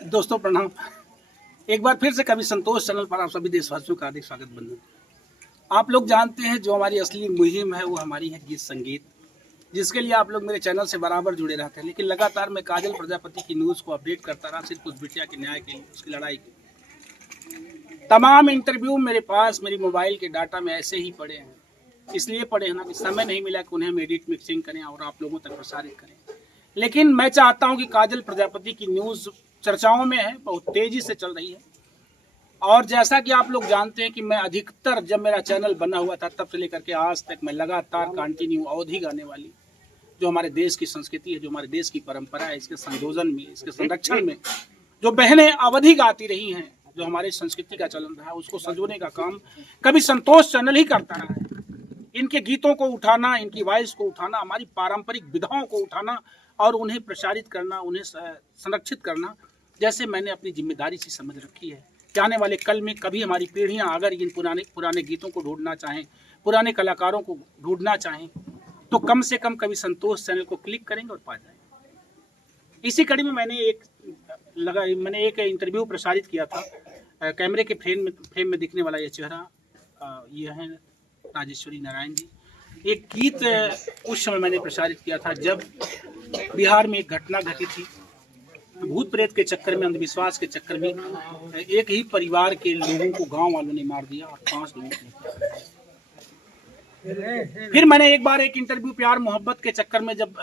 दोस्तों प्रणाम। एक बार फिर से कवि संतोष चैनल पर आप सभी देशवासियों का हार्दिक स्वागत बंधु। आप लोग जानते हैं जो हमारी असली मुहिम है वो हमारी है गीत संगीत, जिसके लिए आप लोग मेरे चैनल से बराबर जुड़े रहते हैं। लेकिन लगातार मैं काजल प्रजापति की न्यूज़ को अपडेट करता रहा, सिर्फ उस बिटिया के न्याय के लिए, उसकी लड़ाई के तमाम इंटरव्यू मेरे पास मेरी मोबाइल के डाटा में ऐसे ही पड़े हैं। इसलिए पड़े हैं ना कि समय नहीं मिला कि उन्हें हम एडिट मिक्सिंग करें और आप लोगों तक प्रसारित करें। लेकिन मैं चाहता हूं कि काजल प्रजापति की न्यूज़ चर्चाओं में है, बहुत तेजी से चल रही है। और जैसा कि आप लोग जानते हैं कि मैं अधिकतर जब मेरा चैनल बना हुआ था तब से लेकर के आज तक मैं लगातार कंटिन्यू अवधि गाने वाली जो हमारे देश की संस्कृति है, जो हमारे देश की परंपरा है, इसके संयोजन में, इसके संरक्षण में जो बहनें अवधि गाती रही हैं, जो हमारी संस्कृति का चलन रहा है, उसको संजोने का काम कभी संतोष चैनल ही करता रहा है। इनके गीतों को उठाना, इनकी वॉइस को उठाना, हमारी पारंपरिक विधाओं को उठाना और उन्हें प्रसारित करना, उन्हें संरक्षित करना, जैसे मैंने अपनी जिम्मेदारी से समझ रखी है कि आने वाले कल में कभी हमारी पीढ़ियां अगर इन पुराने गीतों को ढूंढना चाहें, पुराने कलाकारों को ढूंढना चाहें, तो कम से कम कभी संतोष चैनल को क्लिक करेंगे और पा जाएंगे। इसी कड़ी में मैंने एक इंटरव्यू प्रसारित किया था। कैमरे के फ्रेम में दिखने वाला ये चेहरा, ये है राजेश्वरी नारायण जी। एक गीत उस समय मैंने प्रसारित किया था जब बिहार में एक घटना घटी थी। भूत प्रेत के चक्कर में, अंधविश्वास के चक्कर में एक ही परिवार के लोगों को गांव वालों ने मार दिया और 5 लोगों को। फिर मैंने एक बार एक इंटरव्यू प्यार मोहब्बत के चक्कर में जब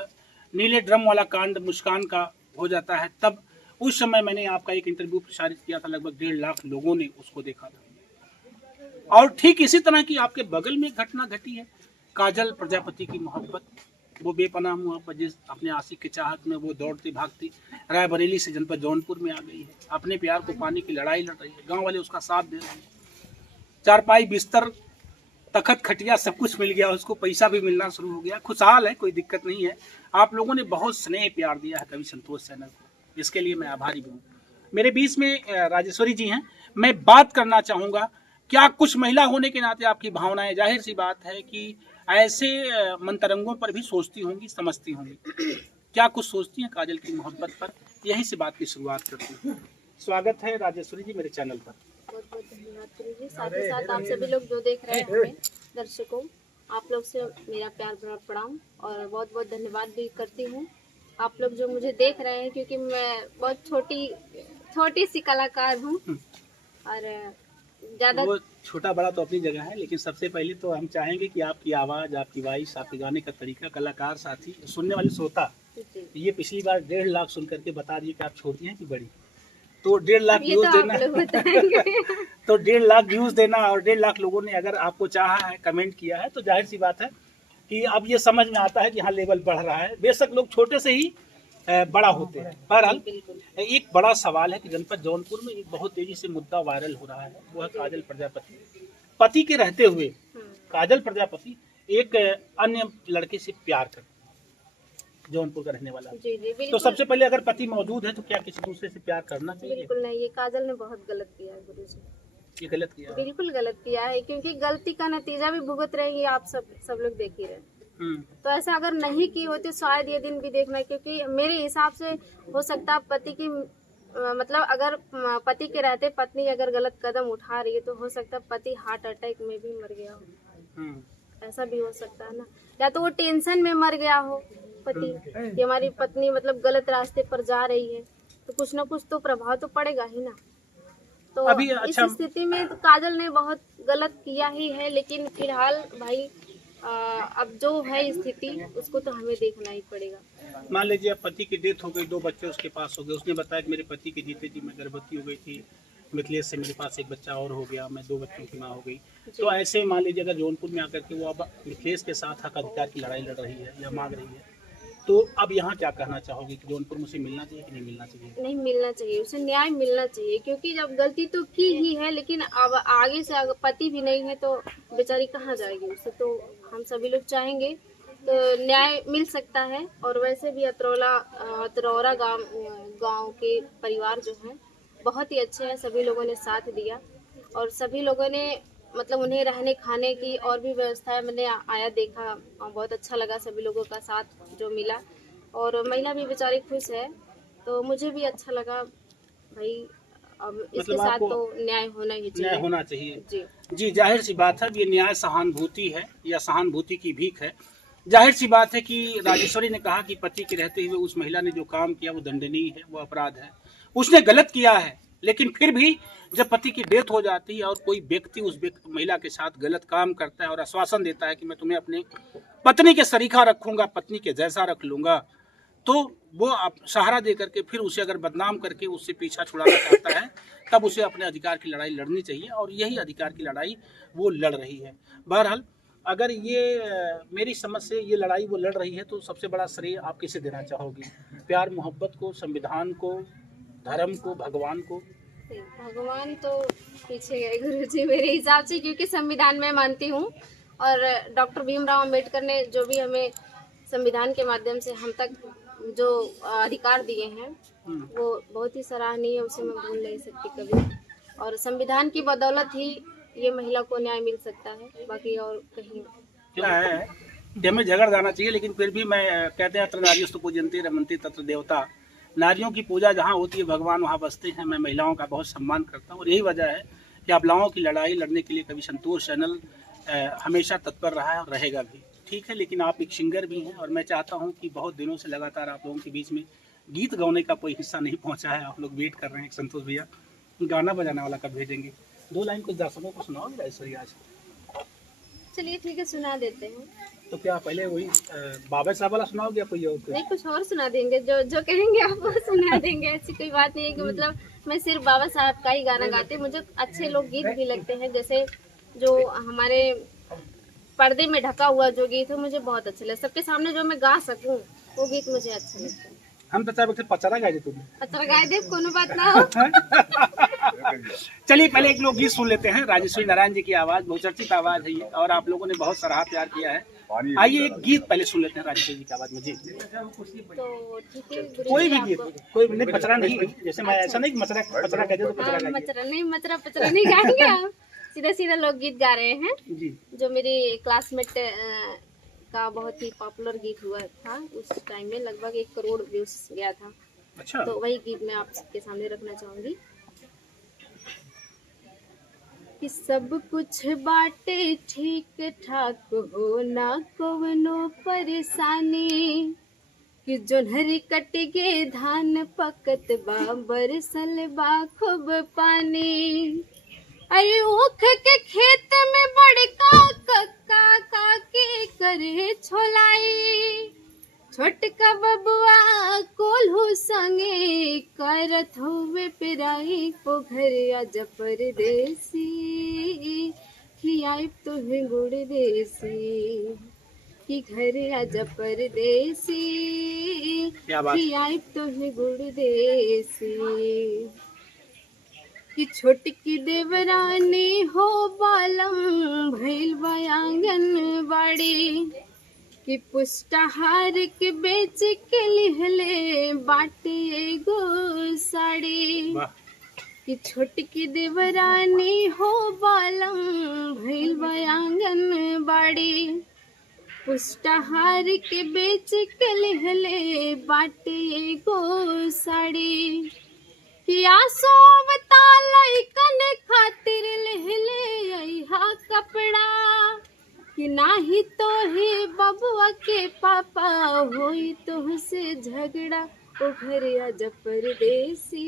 नीले ड्रम वाला कांड मुस्कान का हो जाता है, तब उस समय मैंने आपका एक इंटरव्यू प्रसारित किया था। लगभग 1.5 लाख लोगों ने उसको देखा था। और ठीक इसी तरह की आपके बगल में घटना घटी है, काजल प्रजापति की मोहब्बत, वो बेपनाह मोहब्बत जिस अपने आशिक की चाहत में वो दौड़ती भागती रायबरेली से जनपद जौनपुर में आ गई है, अपने प्यार को पाने की लड़ाई लड़ रही है। गांव वाले उसका साथ दे रहे हैं, चारपाई बिस्तर तखत खटिया सब कुछ मिल गया, उसको पैसा भी मिलना शुरू हो गया, खुशहाल है, कोई दिक्कत नहीं है। आप लोगों ने बहुत स्नेह प्यार दिया है कवि संतोष चैनल को, जिसके लिए मैं आभारी भी हूँ। मेरे बीच में राजेश्वरी जी हैं। मैं बात करना चाहूँगा, क्या कुछ महिला होने के नाते आपकी भावनाएं, जाहिर सी बात है कि ऐसे मंतरंगों पर भी सोचती होंगी, समझती होंगी, क्या कुछ सोचती हैं काजल की मोहब्बत पर? यहीं से बात की शुरुआत करती हूँ। स्वागत है राजेश्वरी जी मेरे चैनल पर। बहुत बहुत धन्यवाद गुरु जी। साथ ही साथ आप सभी लोग जो देख रहे हैं हमें, दर्शकों, आप लोग से मेरा प्यार भरा प्रणाम और बहुत बहुत धन्यवाद भी करती हूँ। आप लोग जो मुझे देख रहे हैं, क्योंकि मैं बहुत छोटी सी कलाकार हूँ और ज़्यादा वो छोटा बड़ा तो अपनी जगह है, लेकिन सबसे पहले तो हम चाहेंगे कि आपकी आवाज़, आपकी वॉइस, आपके गाने का तरीका, कलाकार साथी, सुनने वाले श्रोता ये पिछली बार 1.5 लाख सुन करके बता दिए कि आप छोटी हैं कि बड़ी। तो 1.5 लाख व्यूज तो देना तो 1.5 लाख व्यूज देना और 1.5 लाख लोगों ने अगर आपको चाहा है, कमेंट किया है, तो जाहिर सी बात है कि अब ये समझ में आता है कि हाँ लेवल बढ़ रहा है। बेशक लोग छोटे से ही बड़ा होते हैं। बहरहाल एक बड़ा सवाल है कि जनपद जौनपुर में एक बहुत तेजी से मुद्दा वायरल हो रहा है, वो है काजल प्रजापति। पति के रहते हुए काजल प्रजापति एक अन्य लड़के से प्यार करती, जौनपुर का रहने वाला। जी, तो सबसे पहले अगर पति मौजूद है तो क्या किसी दूसरे से प्यार करना चाहिए? बिल्कुल नहीं, ये काजल ने बहुत गलत किया है गुरु जी। ये गलत किया है। बिल्कुल गलत किया है, क्योंकि गलती का नतीजा भी भुगत रहे हैं, आप सब लोग देख ही रहे। तो ऐसा अगर नहीं की होती शायद ये दिन भी देखना, क्योंकि मेरे हिसाब से हो सकता पति की मतलब अगर पति के रहते पत्नी अगर गलत कदम उठा रही है तो हो सकता पति हार्ट अटैक में भी मर गया हो। ऐसा भी हो सकता है ना, या तो वो टेंशन में मर गया हो पति कि हमारी पत्नी मतलब गलत रास्ते पर जा रही है, तो कुछ ना कुछ तो प्रभाव तो पड़ेगा ही ना। तो अभी इस स्थिति में तो काजल ने बहुत गलत किया ही है, लेकिन फिलहाल भाई अब जो है स्थिति उसको तो हमें देखना ही पड़ेगा। मान लीजिए अब पति की डेथ हो गई, 2 बच्चे उसके पास हो गए, उसने बताया कि मेरे पति के जीते जी मैं गर्भवती हो गई थी, मिथिलेश से मेरे पास एक बच्चा और हो गया, मैं 2 बच्चों की माँ हो गई। तो ऐसे मान लीजिए अगर जौनपुर में आकर के वो अब मिथिलेश के साथ हक अधिकार की लड़ाई लड़ रही है या मांग रही है, तो अब यहाँ क्या कहना चाहोगे कि जौनपुर मुझे मिलना चाहिए कि नहीं मिलना चाहिए? नहीं मिलना चाहिए, उसे न्याय मिलना चाहिए, क्योंकि जब गलती तो की ही है, लेकिन अब आगे से अगर पति भी नहीं है तो बेचारी कहाँ जाएगी उसे। तो हम सभी लोग चाहेंगे तो न्याय मिल सकता है। और वैसे भी अतरौरा गांव के परिवार जो हैं बहुत ही अच्छे हैं, सभी लोगों ने साथ दिया और सभी लोगों ने मतलब उन्हें रहने खाने की और भी व्यवस्था मैंने आया देखा और बहुत अच्छा लगा, सभी लोगों का साथ जो मिला और महिला भी बेचारी खुश है, तो मुझे भी अच्छा लगा। भाई अब इसके मतलब साथ आपको तो न्याय होना ही न्याय चाहिए। होना चाहिए। जी जी, जाहिर सी बात है, ये न्याय सहानुभूति है या सहानुभूति की भीख है। जाहिर सी बात है कि राजेश्वरी ने कहा कि पति के रहते हुए उस महिला ने जो काम किया वो दंडनीय है, वो अपराध है, उसने गलत किया है। लेकिन फिर भी जब पति की डेथ हो जाती है और कोई व्यक्ति उस महिला के साथ गलत काम करता है और आश्वासन देता है कि मैं तुम्हें अपने पत्नी के सरीखा रखूंगा, पत्नी के जैसा रख लूंगा, तो वो सहारा दे करके फिर उसे अगर बदनाम करके उससे पीछा छुड़ाना चाहता है, तब उसे अपने अधिकार की लड़ाई लड़नी चाहिए और यही अधिकार की लड़ाई वो लड़ रही है। बहरहाल अगर ये मेरी समझ से ये लड़ाई वो लड़ रही है तो सबसे बड़ा श्रेय आप किसे देना चाहोगी? प्यार मोहब्बत को, संविधान को, धर्म को, भगवान को? भगवान तो पीछे गए गुरुजी मेरे हिसाब से, क्योंकि संविधान में मानती हूँ और डॉक्टर भीमराव अंबेडकर ने जो भी हमें संविधान के माध्यम से हम तक जो अधिकार दिए हैं वो बहुत ही सराहनीय है, उसे मैं भूल नहीं सकती कभी। और संविधान की बदौलत ही ये महिला को न्याय मिल सकता है, बाकी और कहीं क्या है कि हमें झगड़ जाना चाहिए, लेकिन फिर भी मैं कहते हैं, अत्र नार्यस्तु पूजन्ते रमन्ते तत्र देवता। नारियों की पूजा जहाँ होती है भगवान वहाँ बसते हैं। मैं महिलाओं का बहुत सम्मान करता हूँ और यही वजह है कि महिलाओं की लड़ाई लड़ने के लिए कभी संतोष चैनल हमेशा तत्पर रहा है और रहेगा भी। ठीक है, लेकिन आप एक सिंगर भी हैं और मैं चाहता हूँ कि बहुत दिनों से लगातार आप लोगों के बीच में गीत गाने का कोई हिस्सा नहीं पहुँचा है। आप लोग वेट कर रहे हैं संतोष भैया गाना बजाने वाला कब भेजेंगे? 2 लाइन कुछ दर्शकों को सुनाओगे राजेश्वरी आज? चलिए ठीक है, सुना देते हैं। तो क्या पहले वही बाबा साहब वाला सुनाओगे या कोई और? नहीं, कुछ और सुना देंगे, जो जो कहेंगे आप वो सुना देंगे। ऐसी कोई बात नहीं है कि मतलब मैं सिर्फ बाबा साहब का ही गाना गाती हूँ। मुझे अच्छे लोग गीत भी लगते हैं, जैसे जो हमारे पर्दे में ढका हुआ जो गीत है मुझे बहुत अच्छा लगता है। सबके सामने जो मैं गा सकूं वो गीत मुझे अच्छा लगता है। हम तो चाहे पचरा गाए तुम। अच्छा गाए दे, कोनो बात ना हो। चलिए पहले एक लोग गीत सुन लेते हैं। राजेश्वरी नारायण जी की आवाज, बहुचर्चित आवाज है ये और आप लोगों ने बहुत सराहा प्यार किया है। आइए एक गीत पहले सुन लेते हैं राजेश्वरी जी की आवाज में। जी तो ठीक है, कोई भी गीत, कोई नहीं, पचरा नहीं, जैसे मैं ऐसा नहीं मचरा पचरा कहते तो पचरा गाइए। मचरा नहीं, मचरा पचरा नहीं गाएंगे हम, सीधा सीधा लोग गीत गा रहे हैं। जी, जो मेरी क्लासमेट का बहुत ही पॉपुलर गीत हुआ था, उस टाइम में लगभग 1 करोड़ व्यूज गया था। अच्छा, तो वही गीत मैं आपके सामने रखना चाहूंगी कि सब कुछ बाटे ठीक ठाक हो ना कवनो परेशानी, कि जोन्हरी कट गे धान पकत बा बरसल बा खूब पानी। अरे ऊख के खेत में बड़का कक्का काके करे छोलाई, छोटका बबुआ कोल्हू संगे करत हुए पिराई। ओ घर आजा परदेसी खियाई तुहे गुड़ देसी, कि घर आजा परदेसी खियाई तुहे गुड़ देसी। कि छोटकी देवरानी हो बालम भैल बयांगन बाड़ी, कि पुष्टाहार के बेच के लिहले बाटे एगो साड़ी। कि छोटकी देवरानी हो बालम भैल बयांगन बाड़ी, पुष्टाहार के बेच के लिहले बाटे एगो साड़ी। या सोवता लइकन खातिर लहले अइहा कपड़ा, कि नाही तो ही बबुआ के पापा होई तुहसे झगड़ा। ओ घर आजा परदेसी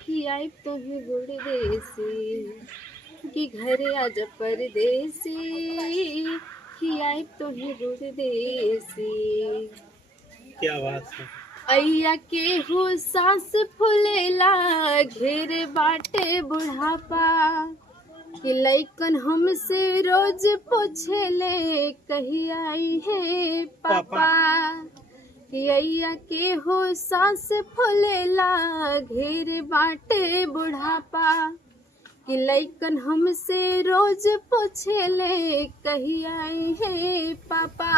खियाई तुहे गुड़ देसी, कि घर आजा परदेसी खियाई तुहे गुड़ देसी। क्या बात है। अय्या के हो सांस फुलेला घेर बाटे बुढ़ापा, कि लइकन हमसे रोज पूछेले कही आई है पापा। कि अय्या के हो सांस फुलेला घेर बाटे बुढ़ापा, कि लइकन हमसे रोज पूछेले कही आई है पापा।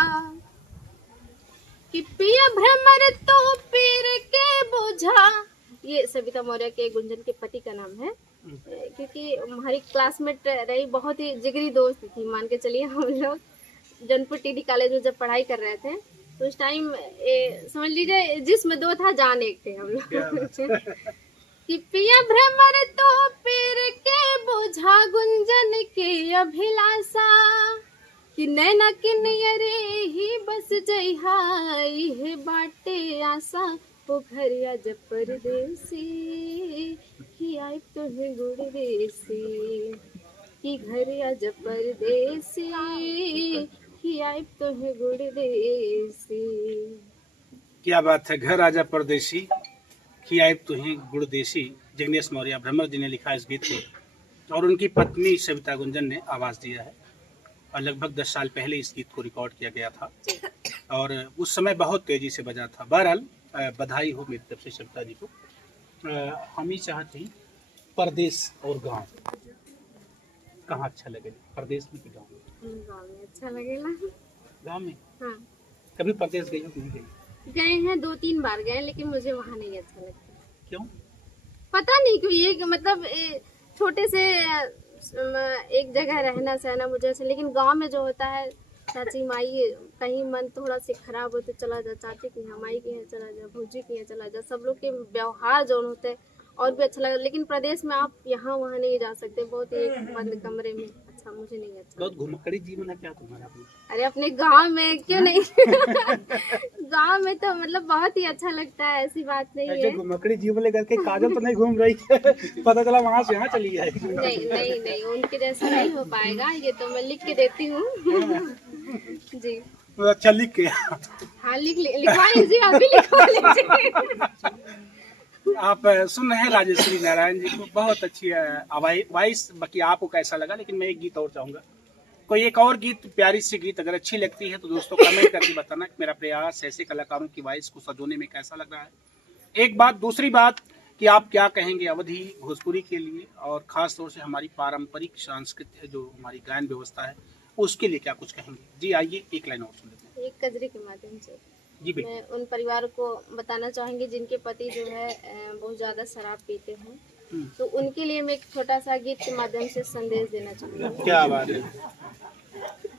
कि पिया भ्रमर तो पीर के बोझा, ये सविता मौर्य के गुंजन के पति का नाम है, क्योंकि हमारी क्लासमेट रही, बहुत ही जिगरी दोस्त थी मान के चलिए। हम लोग जौनपुर टीडी कॉलेज में जब पढ़ाई कर रहे थे तो उस टाइम समझ लीजिए जिस्म 2 था जान 1 थे हम लोग। कि पिया भ्रमर तो पीर के बोझा गुंजन के अभिलाषा कि नैना किन्नरे ही बस जइहाई है बाटे आशा ओ घरिया जब परदेसी कि आए तुहे गुड़ देसी कि घरिया जब परदेसी कि आए तुहे गुड़ देसी। क्या बात है, घर आजा परदेसी कि आए तुहे गुड़ देसी। जिग्नेश मौर्य भ्रमर जी ने लिखा इस गीत को और उनकी पत्नी सविता गुंजन ने आवाज़ दिया है और लगभग 10 साल पहले इस गीत को रिकॉर्ड किया गया था और उस समय बहुत तेज़ी से बजा था। बहरहाल बधाई हो मेरी तरफ से सविता जी को। हम ही चाहते हैं परदेश और गांव कहाँ अच्छा लगे, परदेश में कि गाँव में? गाँव में अच्छा लगेगा। गाँव में? हाँ। कभी परदेश गई हो कि नहीं गई? गए हैं, 2-3 बार गए, लेकिन मुझे वहाँ नहीं अच्छा लगता। क्यों? पता नहीं क्यों, ये मतलब छोटे से एक जगह रहना सहना मुझे अच्छा, लेकिन गांव में जो होता है चाची माई कहीं मन थोड़ा से खराब हो तो चला जा, चाची के यहाँ माई के यहाँ चला जा, भूजी के यहाँ चला जा, सब लोग के व्यवहार जो होते हैं और भी अच्छा लगा। लेकिन प्रदेश में आप यहाँ वहाँ नहीं जा सकते, बहुत ही बंद कमरे में, अच्छा मुझे नहीं अच्छा। बहुत घुमक्कड़ी जीवन है क्या तुम्हारा? अरे अपने गांव में क्यों नहीं गांव में तो मतलब बहुत ही अच्छा लगता है, ऐसी बात नहीं है। घुमक्कड़ी जीवन लेकर के काजल तो नहीं घूम रही है पता चला वहाँ से यहाँ चली है। नहीं नहीं नहीं, उनके जैसा नहीं हो पाएगा, ये तो मैं लिख के देती हूँ जी। अच्छा लिख के? हाँ लिखवा लीजिए, अभी लिखवा लीजिए। आप सुन रहे हैं राजेश्री नारायण जी को, बहुत अच्छी वॉइस। बाकी आपको कैसा लगा, लेकिन मैं एक गीत और चाहूँगा, कोई एक और गीत, प्यारी सी गीत अगर अच्छी लगती है तो दोस्तों कमेंट करके बताना कि मेरा प्रयास ऐसे कलाकारों की वॉइस को सजोने में कैसा लग रहा है। एक बात। दूसरी बात कि आप क्या कहेंगे अवधी भोजपुरी के लिए और ख़ास तौर से हमारी पारंपरिक सांस्कृतिक जो हमारी गायन व्यवस्था है उसके लिए क्या कुछ कहेंगे? जी आइए एक लाइन और सुन लेते हैं। एक कजरी के माध्यम से जी मैं उन परिवार को बताना चाहूँगी जिनके पति जो है बहुत ज़्यादा शराब पीते हैं, तो उनके लिए मैं एक छोटा सा गीत के माध्यम से संदेश देना चाहूँगी। क्या बात है।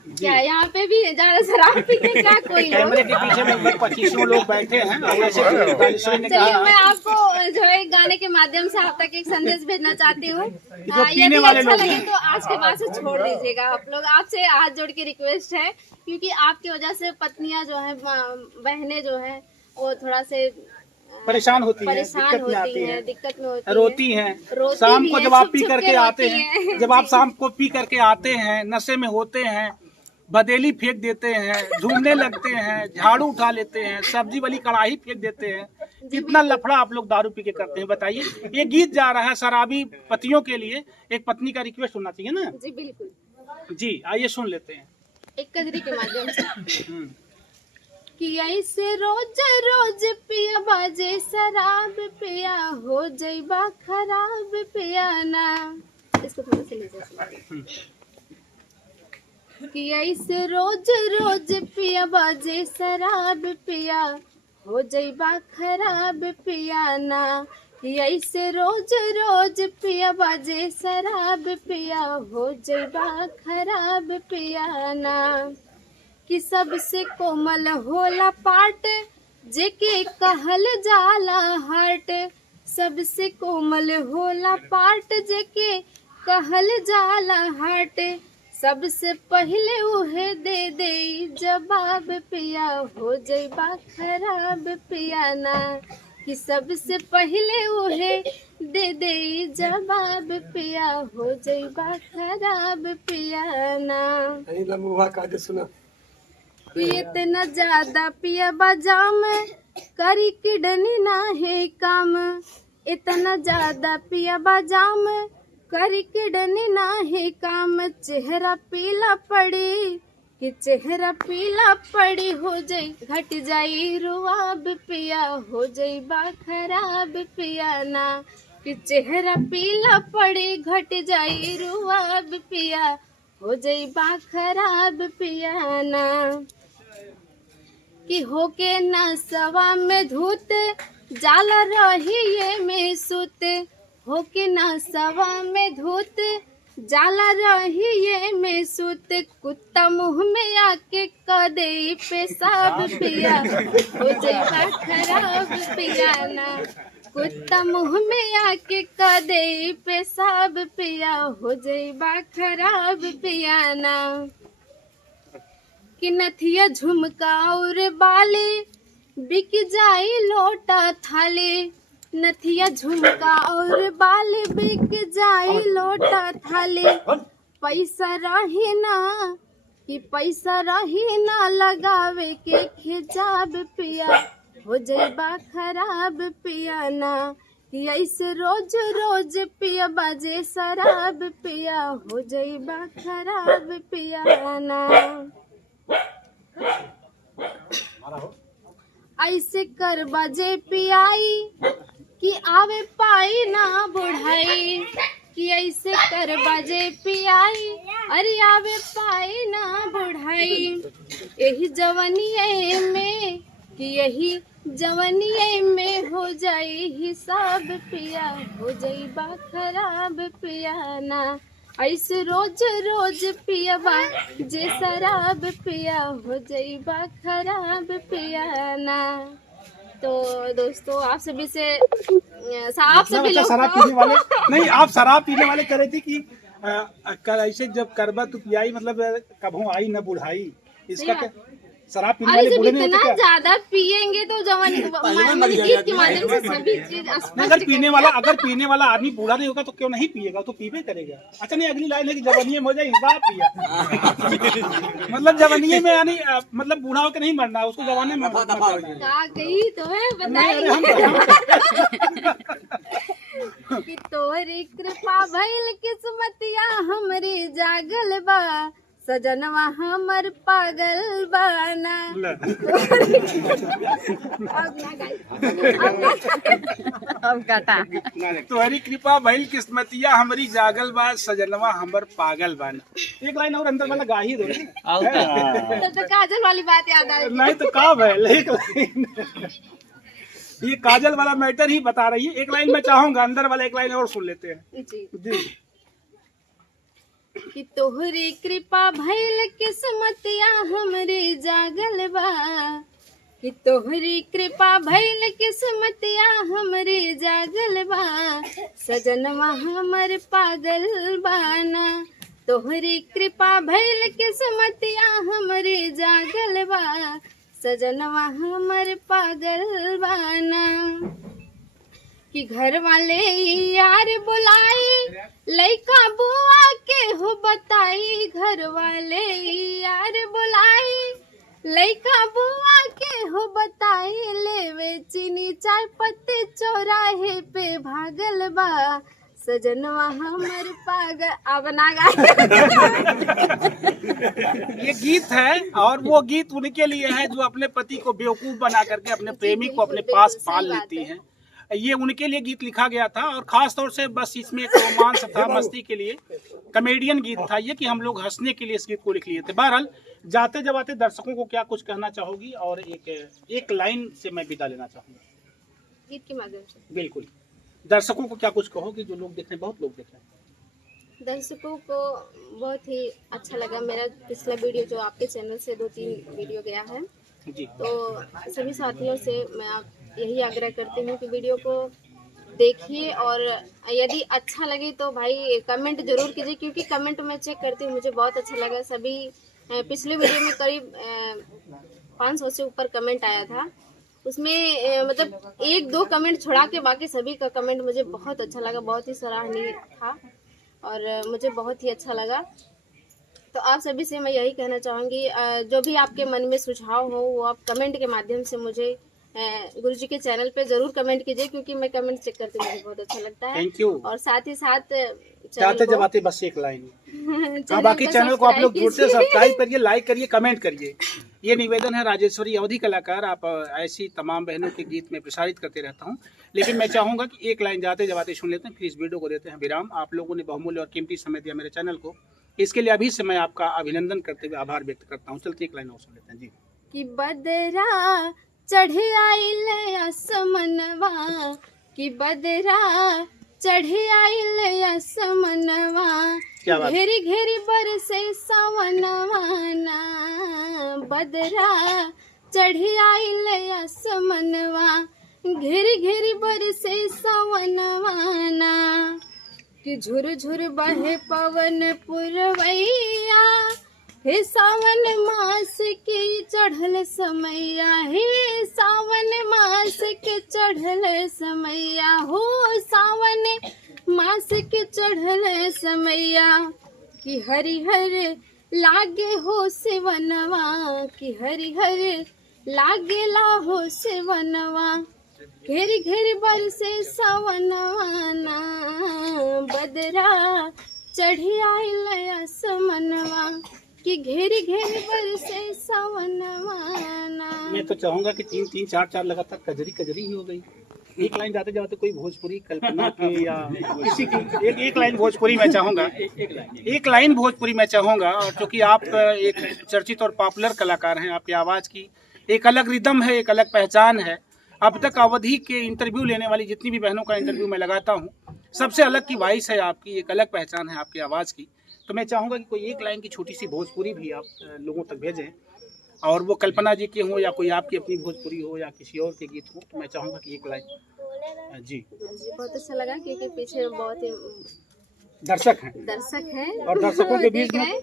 क्या यहाँ पे भी ज्यादा शराब पीते क्या कोई लोग? कैमरे के पीछे में 25 लोग बैठे हैं। चलिए मैं आपको जो है गाने के माध्यम से आप तक एक संदेश भेजना चाहती हूँ। यदि अच्छा लगे तो आज के बाद से छोड़ दीजिएगा आप लोग। आपसे हाथ जोड़ के रिक्वेस्ट है, क्योंकि आपकी वजह से पत्नियां जो है, बहनें जो है, वो थोड़ा से परेशान होती हैं, दिक्कत में होती हैं। शाम को जब आप पी करके आते हैं, जब आप शाम को पी करके आते हैं, नशे में होते हैं, बदेली फेंक देते हैं, झूमने लगते हैं, झाड़ू उठा लेते हैं, सब्जी वाली कढ़ाई फेंक देते हैं। कितना लफड़ा आप लोग दारू पी के करते हैं बताइए। ये गीत जा रहा है शराबी पतियों के लिए, एक पत्नी का रिक्वेस्ट होना चाहिए ना। जी बिल्कुल जी, आइए सुन लेते हैं एक कजरी के माध्यम से। कि ऐसे रोज रोज पिया बाजे शराब पिया हो जइबा खराब पिया ना। इसको थोड़ा सा लीजिए। कि ऐसे रोज रोज पिया बाजे शराब पिया हो जइबा खराब पिया ना। कि ऐसे रोज रोज पिया बाजे शराब पिया हो जइबा खराब पिया ना। कि सबसे कोमल होला पाट जेके कहल जाला हार्ट। सबसे कोमल होला पाट जेके कहल जाला हार्ट। सबसे पहले उहे दे दे जवाब पिया हो जइबा खराब पिया ना। कि सबसे पहले उहे दे दे जवाब पिया हो जइबा खराब पिया ना। इतना ज्यादा पिया बजाम करी किडनी ना है काम। इतना ज्यादा पिया बजाम करी किडनी ना है काम। चेहरा पीला पड़ी कि चेहरा पीला पड़ी हो जाई घट जाई रुआब पिया हो जाई बा खराब पिया ना। कि चेहरा पीला पड़ी घट जाई रुआब पिया हो जाई बा खराब पिया ना। कि होके ना सवा में धूत जाला रही ये में सुत। होके ना सवा में धूत जाला रही ये में सुत। कुत्ता मुंह में आके कदे पेशाब पिया हो जइबा खराब पिया ना। कुत्ता मुँह में आके कदे पेशाब पिया हो जाइबा खराब पियाना कि नथिया झुमका और बाले बिक जाए लोटा थाले नथिया झुमका और बाले बिक जाए लोटा थाले पैसा रहे ना कि पैसा रहे ना लगावे के खिजाब पिया हो जाइबा खराब पियाना कि ऐसे रोज रोज पिया बाजे शराब पिया हो जाइबा खराब पियाना ऐसे कर बाजे पियाई कि आवे पाई ना बुढ़ाई कि ऐसे कर बाजे पियाई अरे आवे पाई ना बुढ़ाई यही जवानी में कि यही जवानी में हो जाए हिसाब पिया हो जाइबा खराब पियाना ऐसे रोज रोज पियाबा जे शराब पिया हो जाइबा खराब पियाना। तो दोस्तों आप सभी से आप सभी लोग शराब पीने वाले नहीं, आप शराब पीने वाले कह रहे थे कि ऐसे जब करबा तो पियाई मतलब कभों आई न बुढ़ाई, इसका क्या शराब पीने वाले जब बुढ़े नहीं इतना होते क्या? ज्यादा पियेंगे तो गीत के माध्यम से सभी चीज अगर पीने वाला आदमी बूढ़ा नहीं होगा तो क्यों नहीं पिएगा, तो पीबे करेगा। अच्छा नहीं, अगली लाइन है कि जवानी में हो जाए हिसाब पिया मतलब जवानी में यानी मतलब बूढ़ा होकर नहीं मरना, उसको जवानी में कही तो है बताइए कि तोहरी कृपा भइल किस्मतिया हमरी जागल बा सजनवा हमर पागल बाना अब काटा तोहरी कृपा भइल किस्मतिया हमारी जागल बा सजनवा हमर पागल बाना। एक लाइन और अंदर वाला गा ही दो तो काजल वाली बात याद आ नहीं तो का भइल एक लाइन ये काजल वाला मैटर ही बता रही है। एक लाइन में चाहूंगा अंदर वाला एक लाइन और सुन लेते हैं जी। कि तोहरी कृपा भइल किस्मतिया हमरे जागल बा कि तोहरी कृपा भइल किस्मतिया हमरे जागल बा सजनवा हमर पागल बाना तोहरी कृपा भइल किस्मतिया हमरे जागल बा सजनवा हमर पागल बाना कि घर वाले यार बुलाई लइका बुआ के हो बताई घर वाले यार बुलाई लइका बुआ के हो बताई लेवे चीनी चाय पत्ती चौराहे पे भागल बा सजनवा हमर पागल अब ना ये गीत है और वो गीत उनके लिए है जो अपने पति को बेवकूफ बना करके अपने प्रेमी को अपने पास पाल लेती हैं। ये उनके लिए गीत लिखा गया था और खास तौर से बस इसमें एक रोमांस था, मस्ती के लिए कॉमेडियन गीत था ये कि हम लोग हंसने के लिए इस गीत को लिख लिए थे। बहरहाल जाते जब आते दर्शकों को क्या कुछ कहना चाहोगी और एक लाइन से मैं विदा लेना चाहूंगा गीत के माध्यम से। बिल्कुल, दर्शकों को क्या कुछ कहोगी जो लोग देख रहे हैं, बहुत लोग देख रहे हैं। दर्शकों को बहुत ही अच्छा लगा मेरा पिछला वीडियो जो आपके चैनल से 2-3 वीडियो गया है जी। तो सभी साथियों से मैं यही आग्रह करती हूँ कि वीडियो को देखिए और यदि अच्छा लगे तो भाई कमेंट जरूर कीजिए क्योंकि कमेंट मैं चेक करती हूँ, मुझे बहुत अच्छा लगा। सभी पिछले वीडियो में करीब 500 से ऊपर कमेंट आया था, उसमें मतलब 1-2 कमेंट छोड़ा के बाकी सभी का कमेंट मुझे बहुत अच्छा लगा, बहुत ही सराहनीय था और मुझे बहुत ही अच्छा लगा। तो आप सभी से मैं यही कहना चाहूँगी जो भी आपके मन में सुझाव हो वो आप कमेंट के माध्यम से मुझे गुरुजी के चैनल पे जरूर कमेंट कीजिए क्योंकि मैं कमेंट चेक करती हूँ, मुझे बहुत अच्छा लगता है। Thank you. और साथ ही साथ जाते जब आते बस एक लाइन बाकी चैनल को आप लोग जुड़ से सब्सक्राइब करिए, लाइक करिए, कमेंट करिए। ये निवेदन है राजेश्वरी अवधि कलाकार, आप ऐसी तमाम बहनों के गीत में प्रसारित करते रहता हूँ, लेकिन मैं चाहूँगा कि एक लाइन जाते जब आते सुन लेते हैं, फिर इस वीडियो को देते हैं विराम। आप लोगों ने बहुमूल्य और कीमती समय दिया मेरे चैनल को, इसके लिए अभी से मैं आपका अभिनंदन करते हुए आभार व्यक्त करता हूँ। चलते एक लाइन और सुन लेते हैं जी। कि बदरा चढ़ आइल आसमनवा कि बदरा चढ़ आइल आसमनवा घेरी घेरी बरसे सावनवा ना बदरा चढ़ आइल आसमनवा घेरी घेरी बरसे सावनवाना कि झुर झुर बहे पवन पुरवैया हे सावन मास के चढ़ल समैया, हे सावन मास के चढ़ल समैया, हो सावन मास के चढ़ल समैया कि हरिहर लागे हो सिवनवा, कि हरिहर लागेला हो सिवनवा, घेरी घेरी बरसे सावनवाना बदरा चढ़ी आइल आसमनवा कि घेरी घेरी बरसे सावनवाना। मैं तो चाहूंगा कि 3-3, 4-4 लगातार कजरी कजरी ही हो गई। एक लाइन जाते जाते कोई भोजपुरी कल्पना की या किसी की एक लाइन भोजपुरी मैं चाहूंगा, एक लाइन भोजपुरी मैं चाहूंगा। और चूंकि आप एक चर्चित और पॉपुलर कलाकार हैं, आपकी आवाज़ की एक अलग रिदम है, एक अलग पहचान है। अब तक अवधि के इंटरव्यू लेने वाली जितनी भी बहनों का इंटरव्यू मैं लगाता हूँ, सबसे अलग की वॉइस है आपकी, एक अलग पहचान है आपकी आवाज़ की। तो मैं चाहूँगा कि कोई एक लाइन की छोटी सी भोजपुरी भी आप लोगों तक भेजें, और वो कल्पना जी की हो या कोई आपकी अपनी भोजपुरी हो या किसी और के गीत हो। तो मैं चाहूँगा कि एक लाइन। जी बहुत अच्छा लगा क्योंकि पीछे बहुत ही दर्शक हैं और दर्शकों के बीच में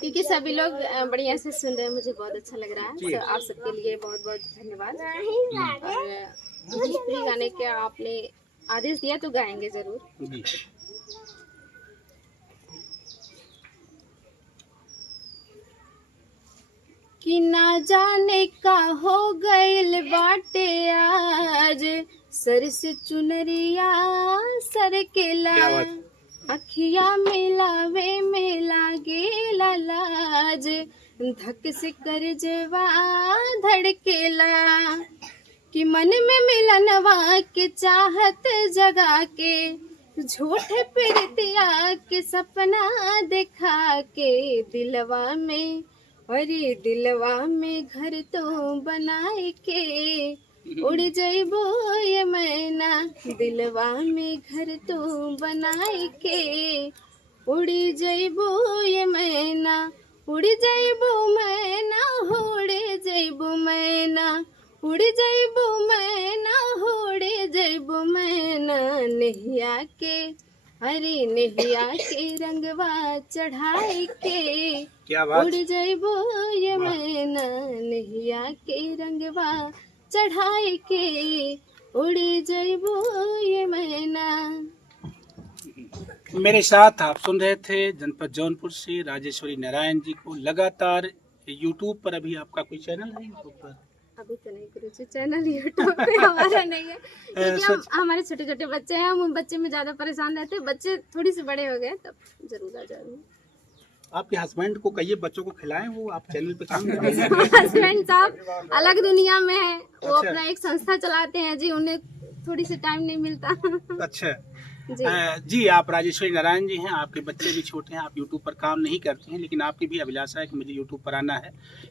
क्योंकि सभी लोग बढ़िया से सुन रहे हैं, मुझे बहुत अच्छा लग रहा है। तो आप सबके लिए बहुत बहुत धन्यवाद। और भोजपुरी गाने के आपने आदेश दिया तो गाएंगे जरूर। जी। कि ना जाने का हो गइल बाटे आज, सर से चुनरिया सर के ला, अखिया मिलावे में लागे लाज, धक से कर जवा धड़केला कि मन में मिलनवा के चाहत जगा के, झूठे प्रीतिया के सपना दिखा के, दिलवा में अरे दिलवा में घर तो बनाए के, उड़ जइबो ये मैना, दिलवा में घर तो बनाए के, उड़ जइबो ये मैना, उड़ जइबो मैना, उड़ जइबो मैना, उड़ जइबो मैना, उड़ जइबो मैना, नैया के अरे नैया के रंगवा चढ़ाई के, क्या बात। उड़ जइबो ये मैना, नैया के रंगवा चढ़ाई के, उड़ जइबो ये मैना। मेरे साथ आप सुन रहे थे जनपद जौनपुर से राजेश्वरी नारायण जी को। लगातार यूट्यूब पर अभी आपका कोई चैनल है यूट्यूब पर? अभी तो नहीं गुरुजी, चैनल यूट्यूब पे हमारा नहीं है क्योंकि हमारे छोटे छोटे बच्चे हैं, हम बच्चे में ज्यादा परेशान रहते हैं। बच्चे थोड़ी सी बड़े हो गए तब जरूर आ जाएंगे। आपके हस्बैंड को कहिए बच्चों को खिलाएं, वो आप चैनल पे काम कर रहे हैं। हस्बैंड साहब अलग दुनिया में है, वो अपना एक संस्था चलाते हैं जी, उन्हें थोड़ी सी टाइम नहीं मिलता। अच्छा जी। जी, आप राजेश्वरी नारायण जी हैं, आपके बच्चे भी छोटे हैं, आप यूट्यूब पर काम नहीं करती हैं, लेकिन आपकी भी अभिलाषा है कि मुझे यूट्यूब पर आना है।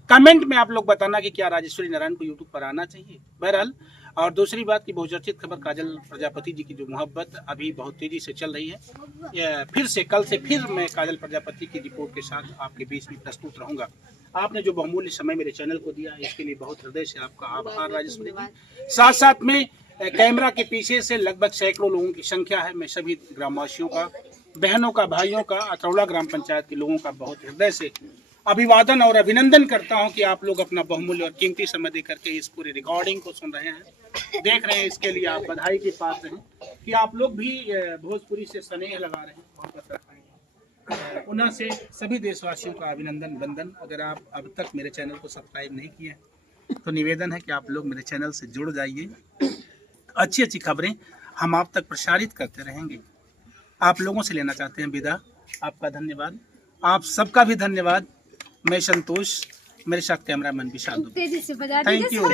कमेंट में आप लोग बताना कि क्या राजेश्वरी नारायण को यूट्यूब पर आना चाहिए। बहरहाल, और दूसरी बात की बहुचर्चित खबर काजल प्रजापति जी की जो मोहब्बत अभी बहुत तेजी से चल रही है, फिर से कल से फिर मैं काजल प्रजापति की रिपोर्ट के साथ आपके बीच में प्रस्तुत रहूंगा। आपने जो बहुमूल्य समय मेरे चैनल को दिया, इसके लिए बहुत हृदय से आपका आभार राजेश्वरी जी। साथ साथ में कैमरा के पीछे से लगभग सैकड़ों लोगों की संख्या है। मैं सभी ग्रामवासियों का, बहनों का, भाइयों का, अतरौला ग्राम पंचायत के लोगों का बहुत हृदय से अभिवादन और अभिनंदन करता हूं कि आप लोग अपना बहुमूल्य और कीमती समय दे करके इस पूरी रिकॉर्डिंग को सुन रहे हैं, देख रहे हैं। इसके लिए आप बधाई के पात्र हैं कि आप लोग भी भोजपुरी से स्नेह लगा रहे हैं, मोहब्बत रख रहे हैं। पुनः से सभी देशवासियों का अभिनंदन वंदन। अगर आप अब तक मेरे चैनल को सब्सक्राइब नहीं किए तो निवेदन है कि आप लोग मेरे चैनल से जुड़ जाइए। अच्छी अच्छी खबरें हम आप तक प्रसारित करते रहेंगे। आप लोगों से लेना चाहते हैं विदा। आपका धन्यवाद, आप सबका भी धन्यवाद। मैं संतोष, मेरे साथ कैमरामैन विशाल। तेजी से बजा थैंक यू।